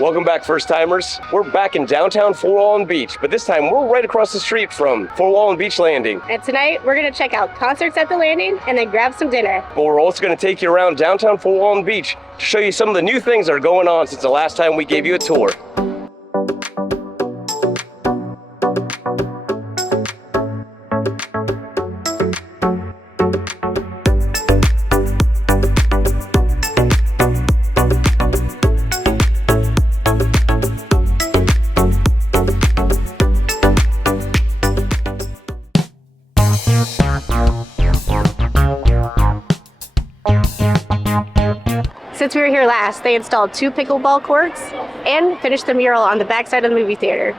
Welcome back, first timers. We're back in downtown Fort Walton Beach, but this time we're right across the street from Fort Walton Beach Landing. And tonight we're gonna check out concerts at the Landing and then grab some dinner. But we're also gonna take you around downtown Fort Walton Beach to show you some of the new things that are going on since the last time we gave you a tour. Since we were here last, they installed 2 pickleball courts and finished the mural on the backside of the movie theater.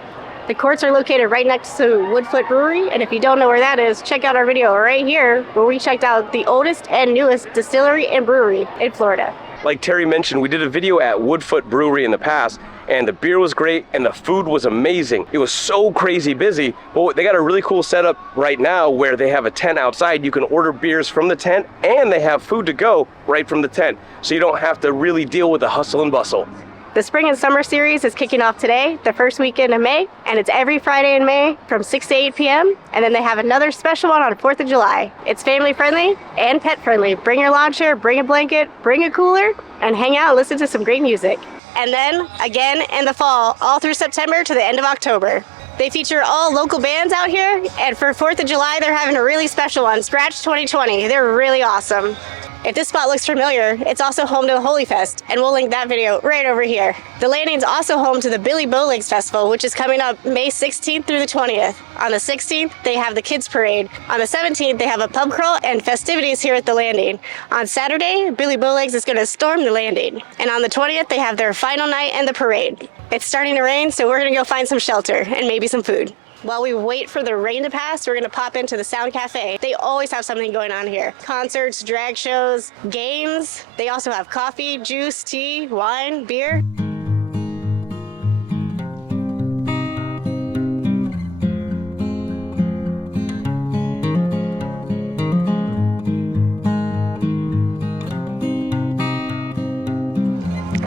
The courts are located right next to Woodfoot Brewery, and if you don't know where that is, check out our video right here where we checked out the oldest and newest distillery and brewery in Florida. Like Terry mentioned, we did a video at Woodfoot Brewery in the past, and the beer was great and the food was amazing. It was so crazy busy, but they got a really cool setup right now where they have a tent outside. You can order beers from the tent and they have food to go right from the tent, so you don't have to really deal with the hustle and bustle. The Spring and Summer Series is kicking off today, the first weekend of May, and it's every Friday in May from 6 to 8 p.m. And then they have another special one on 4th of July. It's family friendly and pet friendly. Bring your lawn chair, bring a blanket, bring a cooler, and hang out and listen to some great music. And then again in the fall, all through September to the end of October. They feature all local bands out here, and for 4th of July, they're having a really special one, Scratch 2020. They're really awesome. If this spot looks familiar, it's also home to the Holy Fest, and we'll link that video right over here. The Landing's also home to the Billy Bowlegs Festival, which is coming up May 16th through the 20th. On the 16th, they have the Kids Parade. On the 17th, they have a pub crawl and festivities here at the Landing. On Saturday, Billy Bowlegs is going to storm the Landing. And on the 20th, they have their final night and the parade. It's starting to rain, so we're going to go find some shelter and maybe some food. While we wait for the rain to pass, we're gonna pop into the Sound Cafe. They always have something going on here. Concerts, drag shows, games. They also have coffee, juice, tea, wine, beer.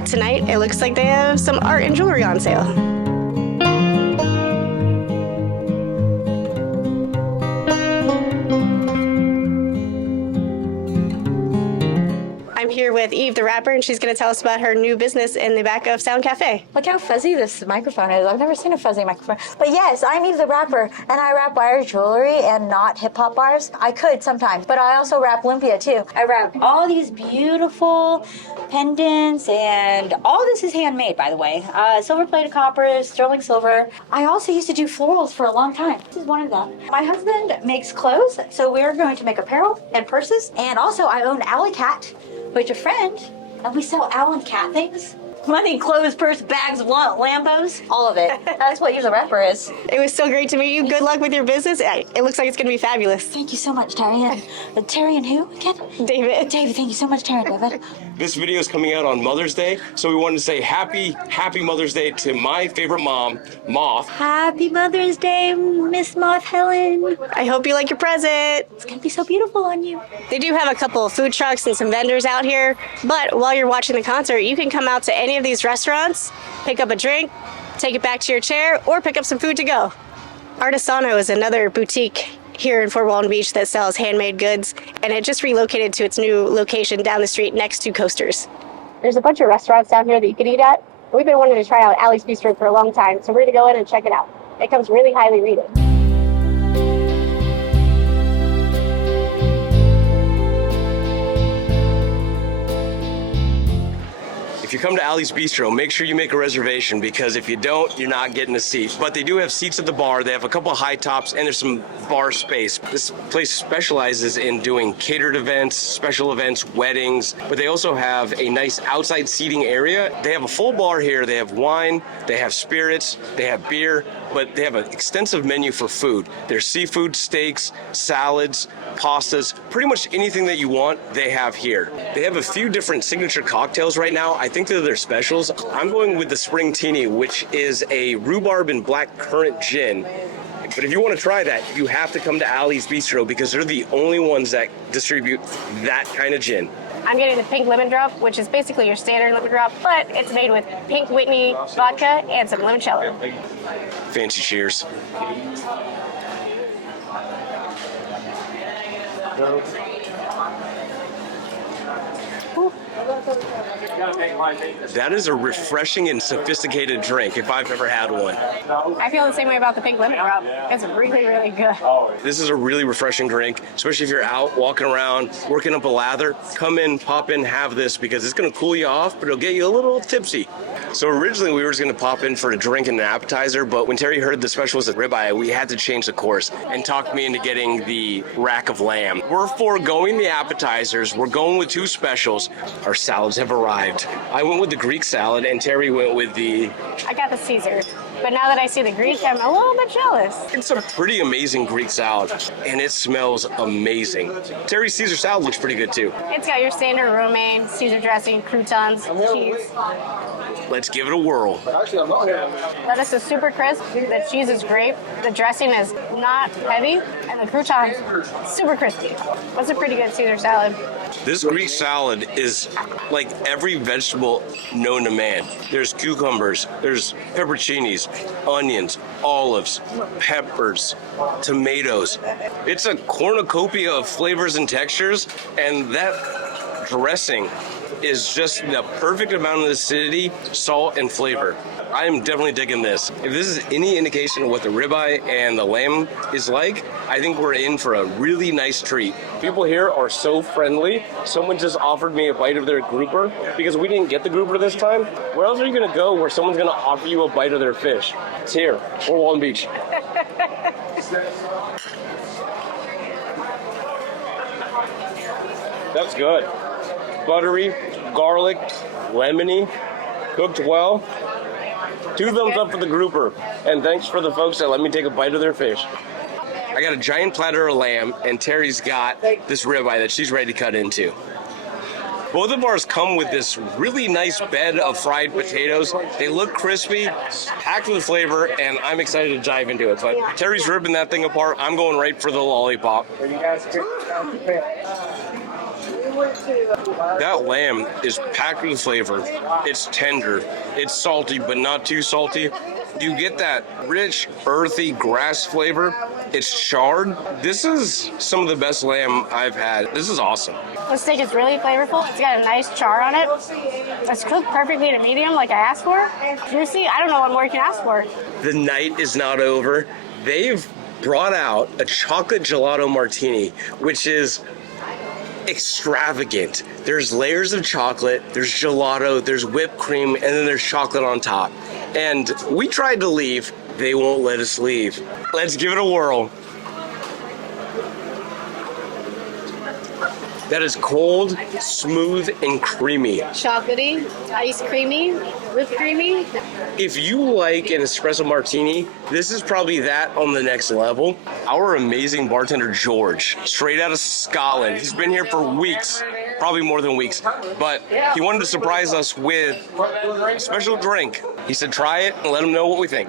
Tonight, it looks like they have some art and jewelry on sale. I'm here with Eve, the rapper, and she's going to tell us about her new business in the back of Sound Cafe. Look how fuzzy this microphone is. I've never seen a fuzzy microphone. But yes, I'm Eve, the rapper, and I rap wire jewelry and not hip-hop bars. I could sometimes, but I also rap lumpia, too. I rap all these beautiful pendants, and all this is handmade, by the way. Silver-plated copper, sterling silver. I also used to do florals for a long time. This is one of them. My husband makes clothes, so we're going to make apparel and purses. And also, I own Alley Cat, which a friend, and we sell Alan cat things. Money, clothes, purse, bags, Lambos, all of it. That's what You're the Rapper is. It was so great to meet you. Good luck with your business. It looks like it's going to be fabulous. Thank you so much, Terry. And Terry and who again? David. David, thank you so much, Terry and David. This video is coming out on Mother's Day, so we wanted to say happy Mother's Day to my favorite mom, Moth. Happy Mother's Day, Miss Moth Helen. I hope you like your present. It's going to be so beautiful on you. They do have a couple of food trucks and some vendors out here, but while you're watching the concert, you can come out to any of these restaurants, pick up a drink, take it back to your chair, or pick up some food to go. Artesano is another boutique here in Fort Walton Beach that sells handmade goods, and it just relocated to its new location down the street next to Coasters. There's a bunch of restaurants down here that you can eat at. We've been wanting to try out Allie's Bistro for a long time, so we're going to go in and check it out. It comes really highly rated. If you come to Allie's Bistro, make sure you make a reservation, because if you don't, you're not getting a seat. But they do have seats at the bar. They have a couple of high tops, and there's some bar space. This place specializes in doing catered events, special events, weddings, but they also have a nice outside seating area. They have a full bar here. They have wine, they have spirits, they have beer, but they have an extensive menu for food. There's seafood, steaks, salads, pastas, pretty much anything that you want, they have here. They have a few different signature cocktails right now. I think they're their specials. I'm going with the Spring Teeny, which is a rhubarb and black currant gin. But if you want to try that, you have to come to Allie's Bistro, because they're the only ones that distribute that kind of gin. I'm getting the pink lemon drop, which is basically your standard lemon drop, but it's made with pink Whitney vodka and some limoncello. Fancy cheers. That is a refreshing and sophisticated drink if I've ever had one. I feel the same way about the pink lemon drop. It's really, really good. This is a really refreshing drink, especially if you're out walking around, working up a lather. Come in, pop in, have this because it's going to cool you off, but it'll get you a little tipsy. So originally we were just going to pop in for a drink and an appetizer, but when Terry heard the special was a ribeye, we had to change the course and talked me into getting the rack of lamb. We're foregoing the appetizers. We're going with two specials. Our salads have arrived. I went with the Greek salad and Terry went with the... I got the Caesar. But now that I see the Greek, I'm a little bit jealous. It's a pretty amazing Greek salad, and it smells amazing. Terry's Caesar salad looks pretty good too. It's got your standard romaine, Caesar dressing, croutons, cheese. Let's give it a whirl. Lettuce is super crisp. The cheese is great. The dressing is not heavy, and the croutons super crispy. That's a pretty good Caesar salad. This Greek salad is like every vegetable known to man. There's cucumbers, there's pepperoncinis, onions, olives, peppers, tomatoes. It's a cornucopia of flavors and textures, and that dressing is just the perfect amount of acidity, salt, and flavor. I am definitely digging this. If this is any indication of what the ribeye and the lamb is like, I think we're in for a really nice treat. People here are so friendly. Someone just offered me a bite of their grouper because we didn't get the grouper this time. Where else are you gonna go where someone's gonna offer you a bite of their fish? It's here, Fort Walton Beach. That's good. Buttery, garlic, lemony, cooked well. 2 thumbs up for the grouper, and thanks for the folks that let me take a bite of their fish. I got a giant platter of lamb, and Terry's got this ribeye that she's ready to cut into. Both of ours come with this really nice bed of fried potatoes. They look crispy, packed with flavor, and I'm excited to dive into it. But Terry's ripping that thing apart. I'm going right for the lollipop. That lamb is packed with flavor. It's tender. It's salty, but not too salty. You get that rich, earthy grass flavor. It's charred. This is some of the best lamb I've had. This is awesome. The steak is really flavorful. It's got a nice char on it. It's cooked perfectly to medium like I asked for. Juicy. I don't know what more you can ask for. The night is not over. They've brought out a chocolate gelato martini, which is extravagant. There's layers of chocolate, there's gelato, there's whipped cream, and then there's chocolate on top. And we tried to leave, they won't let us leave. Let's give it a whirl. That is cold, smooth, and creamy. Chocolatey, ice creamy, whipped creamy. If you like an espresso martini, this is probably that on the next level. Our amazing bartender, George, straight out of Scotland. He's been here for weeks, probably more than weeks, but he wanted to surprise us with a special drink. He said, try it and let him know what we think.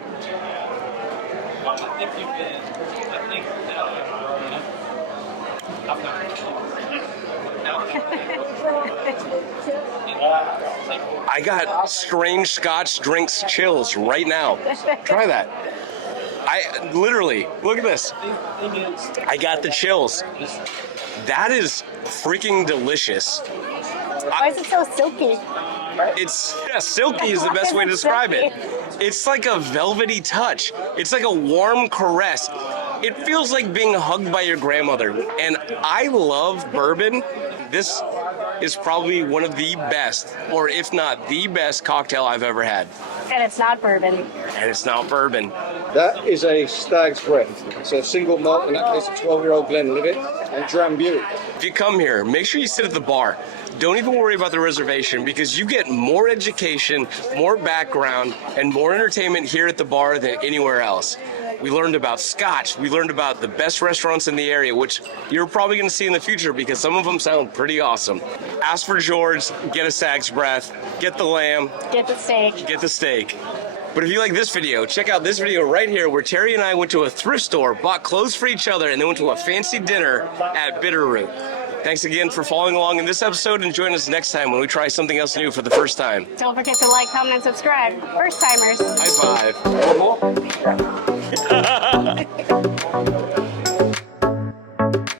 I got strange Scotch drinks chills right now. Try that. I literally, look at this. I got the chills. That is freaking delicious. Why is it so silky? Silky is the best way to describe it. It's like a velvety touch. It's like a warm caress. It feels like being hugged by your grandmother. And I love bourbon. This is probably one of the best, or if not the best cocktail I've ever had. And it's not bourbon. And it's not bourbon. That is a stag's breath. It's a single malt, in that case a 12-year-old Glenlivet, and Drambuie. If you come here, make sure you sit at the bar. Don't even worry about the reservation because you get more education, more background, and more entertainment here at the bar than anywhere else. We learned about Scotch. We learned about the best restaurants in the area, which you're probably going to see in the future because some of them sound pretty awesome. Ask for George, get a stag's breath, get the lamb, Get the steak. get the steak. But if you like this video, check out this video right here where Terry and I went to a thrift store, bought clothes for each other, and then went to a fancy dinner at Bitterroot. Thanks again for following along in this episode and join us next time when we try something else new for the first time. Don't forget to like, comment, and subscribe. First timers. High five. One more?